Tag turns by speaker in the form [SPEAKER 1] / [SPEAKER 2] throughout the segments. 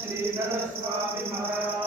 [SPEAKER 1] Shri Swami Maharaj.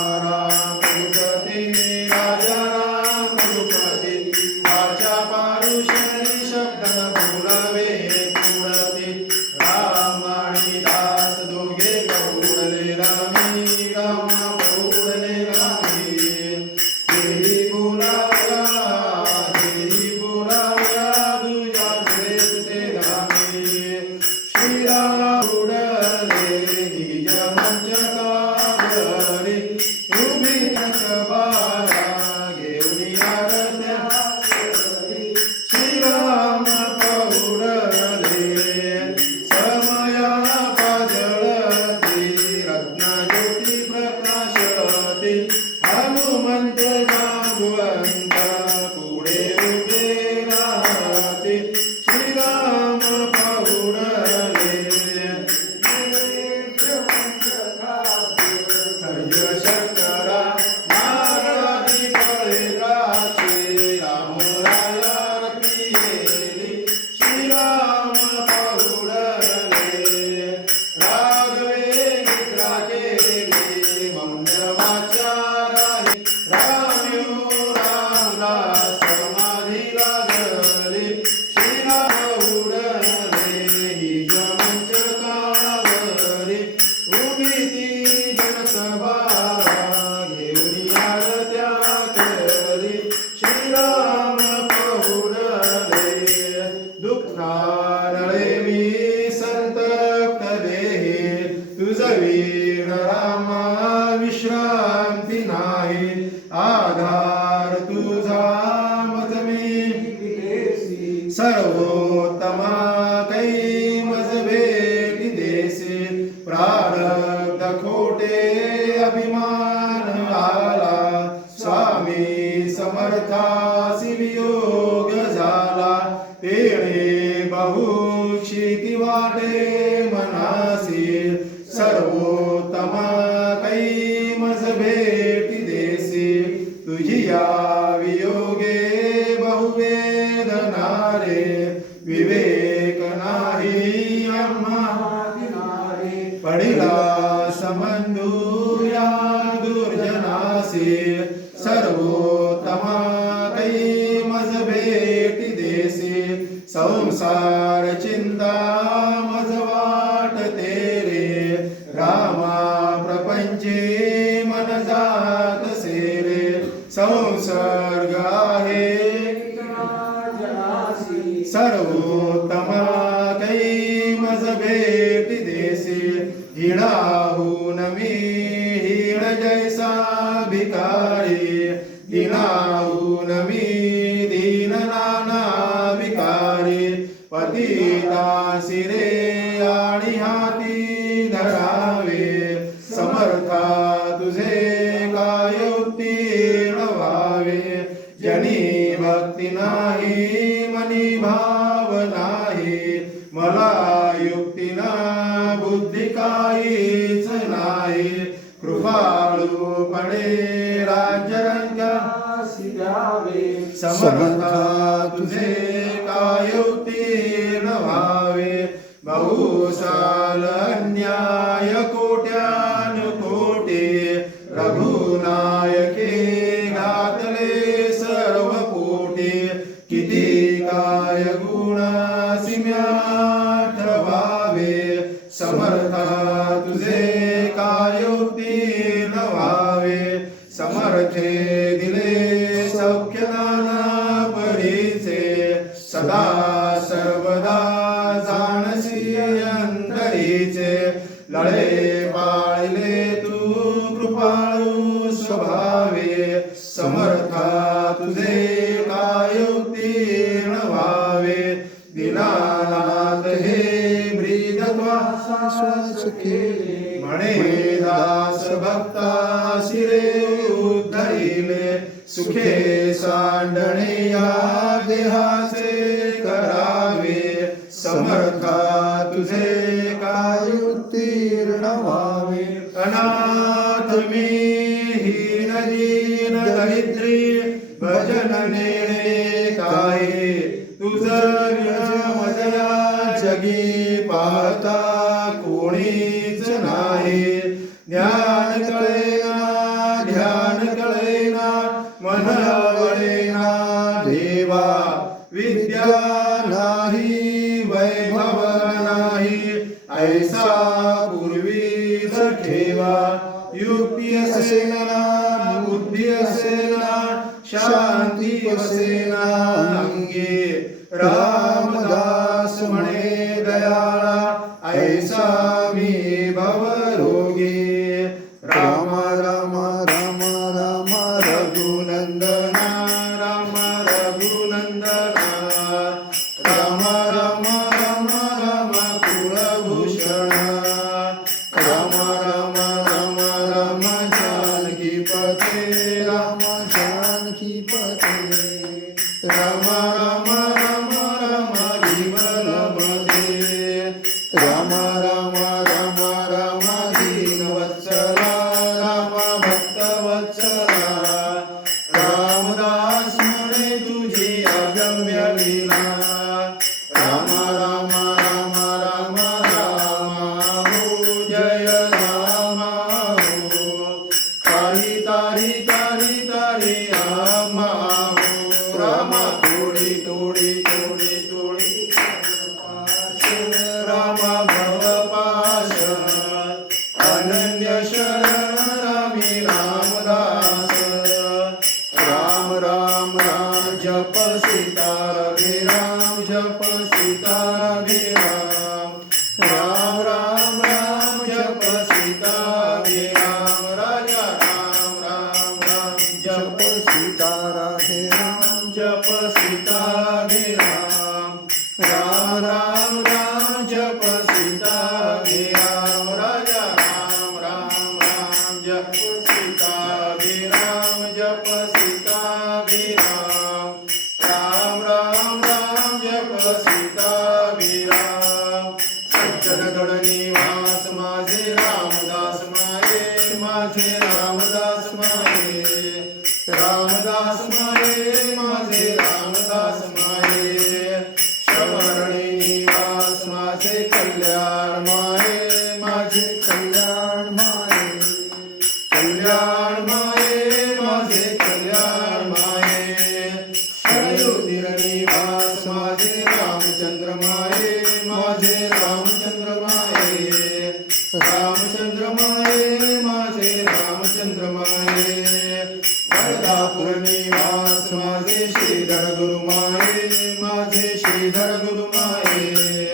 [SPEAKER 1] Sara. ಮಾಡುವ खोटे अभिमान आला. स्वामी समर्थासी वियोग झाला. तेणे बहुक्षिती वाटे मनासी. सर्वोत्तमा कै मज भेटी देसी. तुझी या वियोगे बहुवेदना रे विवेक नाही आम्हा पडिला जात सेरे संसर्ग आहे. सर्वोत्तमा कै मज भेटी देसी हिणाहून मी हिण जैसा भिकारी हिणाहून मी दीन नाना भिकारी पतिता शिरे आणि हाती धरा. मला युक्ती ना बुद्धी काहीच नाही. कृपाळू पडे राज्यरंगा समर्था तुझे काय उत्तीर्ण व्हावे बहुसाल अन्याय समर्थ तुझे काय उत्तीर्ण व्हावे समर्थे केले म्हणे दास भक्ता शिरे उद्धरिले सुखे सांडणे या देहाचे करावे समर्था तुझे काय उत्तीर्ण व्हावे? अनाथ मी नाही वैभव नाही ऐसा पूर्वीच ठेवा. युक्ती असेना बुद्धी असेल ना शांती असेल ना अंगे. रामदास राम राम राम राम दीनवत्सला राम भक्तवत्सला. रामदास म्हणे तुझी अगम्य लीला. राम राम राम राम राम हो, जय राम हो. तारी तारी तारी तारी राम हो. राम तो श्रीधर गुरुमाये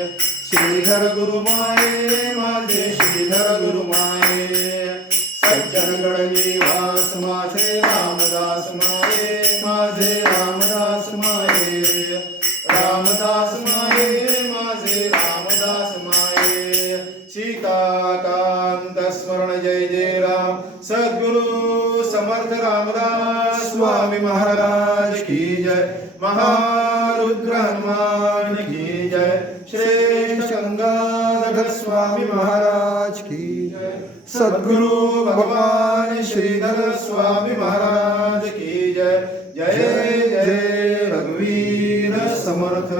[SPEAKER 1] श्रीधर गुरुमाये माझे श्रीधर गुरुमाये. सज्जन गणजी वास माझे रामदास माये माझे रामदास माये. रामदास माये माझे रामदास माये. सीताकांत स्मरण जय जय राम सद्गुरु समर्थ रामदास स्वामी महाराज की जय. महा रुद्रहनुमान की जय। श्रेष्ठ गंगाधर स्वामी महाराज की जय। सद्गुरु भगवान श्रीधर स्वामी महाराज की जय जय जय रघुवीर समर्थ।